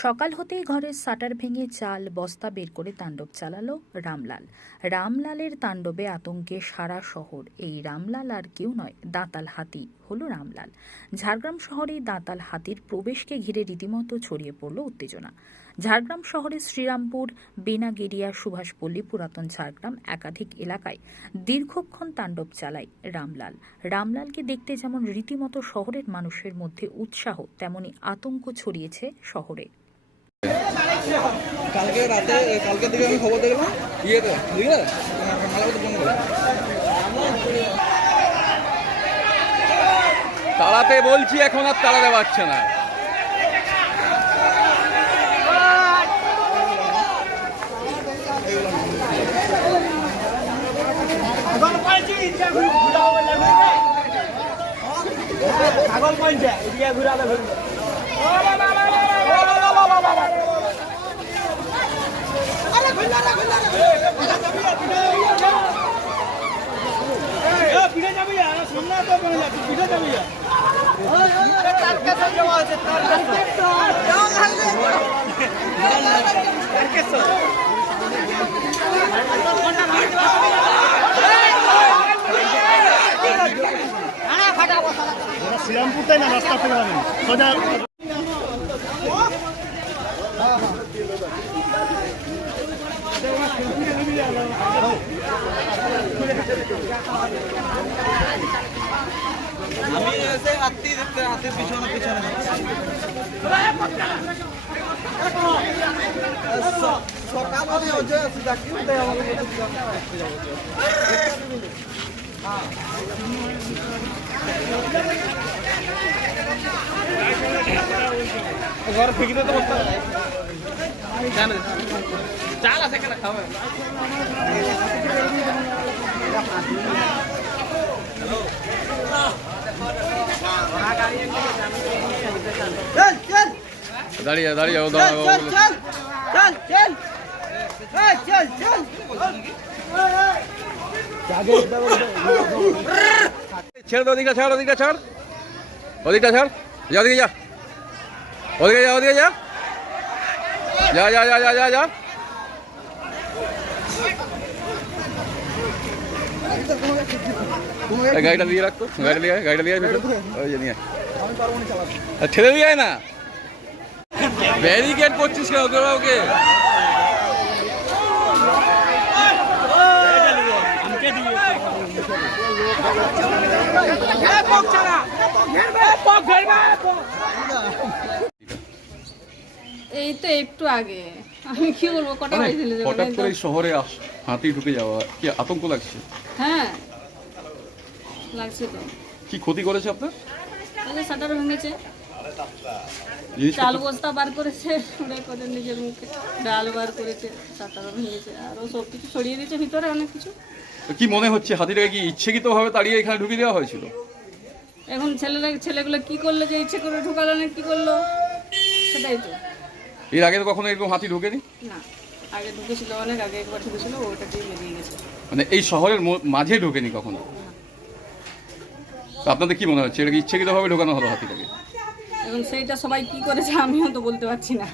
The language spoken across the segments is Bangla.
সকাল হতেই ঘরের শাটার ভেঙে চাল বস্তা বের করে তাণ্ডব চালালো রামলাল। রামলালের তাণ্ডবে আতঙ্কে সারা শহর। এই রামলাল আর কেউ নয়, দাঁতাল হাতি হলো রামলাল। ঝাড়গ্রাম শহরে দাঁতাল হাতির প্রবেশকে ঘিরে রীতিমতো ছড়িয়ে পড়ল উত্তেজনা। ঝাড়গ্রাম শহরের শ্রীরামপুর, বেনাগেরিয়া, সুভাষপল্লী, পুরাতন ঝাড়গ্রাম একাধিক এলাকায় দীর্ঘক্ষণ তাণ্ডব চালায় রামলাল। রামলালকে দেখতে যেমন রীতিমতো শহরের মানুষের মধ্যে উৎসাহ, তেমনি আতঙ্ক ছড়িয়েছে শহরে। কালকে থেকে আমি খবর দেখলাম তাড়াতে বলছি, এখন আর তাড়াতে পারছে না। ছাগল পাইছে এদিকে ঘুরালে ঘুরবে। পিঠে যাবি সামনে তো পড়ে যাচ্ছে, পিঠে যাবি শ্রীরামপুরটাই না রাস্তা করে সোজা আমি এসে হাতির পিছনে সকাল হলে ঘর ফেঁকি তো বসতে চাল আছে কেন খাবে। দাঁড়িয়ে দাঁড়িয়ে ছেড়ে ওদিকটা ছাড়, ওদিকটা ছাড়, ওদিকটা ছাড়, যা ওদিকে যা, ওদিকে যা, ওদিকে যা, যা যা যা যা যা যা। গাড়িটা দিয়ে রাখতো, গাড়িটা দিয়ে ওই যে নিয়ে ছেড়ে দিয়ে না। ব্যারিকেড করছিস কেন তোর বাবুকে? এই তো একটু আগে আমি কি বলবো, কটা বাজছিল যে হঠাৎ করে এই শহরে হাতি ঢুকে যাওয়া কি আতঙ্ক লাগছে? হ্যাঁ লাগছে তো। কি ক্ষতি করেছে আপনার? তাহলে শাটার ভেঙেছে, চাল বস্তা বার করেছে, ছুঁড়ে করে নিজের মুখে ডাল বার করেছে, শাটার ভেঙেছে, আরো সব কিছু ছড়িয়ে দিয়েছে ভিতরে অনেক কিছু। কি মনে হচ্ছে হাতিটাকে কি ইচ্ছাকৃতভাবে তাড়িয়ে এখানে ঢুকে দেওয়া হয়েছিল? এখন ছেলেগুলো কি করলো যে ইচ্ছে করে ঢুকালো না কি করলো সেটাই তো। এর আগে তো কখনো এরকম হাতি ঢোকেনি? না, আগে ঢুকেছিল, অনেক আগে একবার ঢুকেছিল, ওটা দিয়ে বেরিয়ে গেছে। মানে এই শহরের মাঝে ঢোকেনি কখনো? আপনাদের কি মনে হচ্ছে এটা কি ইচ্ছাকৃতভাবে ঢোকানো হলো হাতিটাকে? এখন সেইটা সবাই কি করেছে আমিও তো বলতে পারছি না।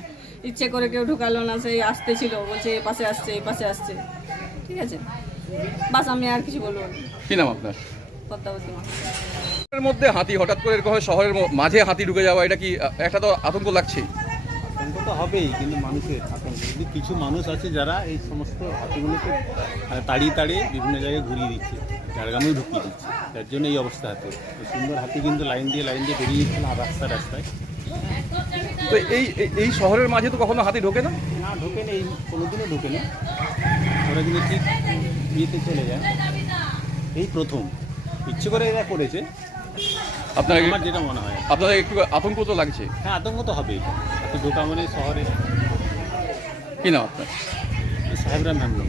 ইচ্ছে করে কেউ ঢুকালো না, সেই আসতে ছিল, বলছে এই পাশে আসছে, এই পাশে আসছে, ঠিক আছে, বাস আমি আর কিছু বলবো না। কি নাম আপনার? পদ্মাবতী মা। এর মধ্যে হাতি হঠাৎ করে এরকম শহরের মাঝে হাতি ঢুকে যাওয়া, এটা কি একটা তো আতঙ্ক লাগছে? আতঙ্ক তো হবেই, কিন্তু মানুষের আতঙ্ক যদি কিছু মানুষ আছে যারা এই সমস্ত হাতিগুলোকে তাড়িয়ে তাড়িয়ে বিভিন্ন জায়গায় ঘুরিয়ে দিচ্ছে, ঝাড়গ্রামেও ঢুকিয়ে দিচ্ছে, তার জন্য এই অবস্থা হাতে। সুন্দর হাতি কিন্তু লাইন দিয়ে বেরিয়ে যাচ্ছে না রাস্তায়। তো এই শহরের মাঝে তো কখনো হাতি ঢোকে না? না, ঢোকে না, এই কোনোদিনও ঢোকে না। ওরা কিন্তু ঠিক বিয়েতে চলে যায়, এই প্রথম ইচ্ছে করে এরা করেছে। আপনার আমার যেটা মনে হয়, আপনাদের একটু আতঙ্ক তো লাগছে? হ্যাঁ, আতঙ্ক তো হবেই। এত ঢোকা মানে শহরে। কি নাম আপনার? সাহেবরাম হ্যামলম।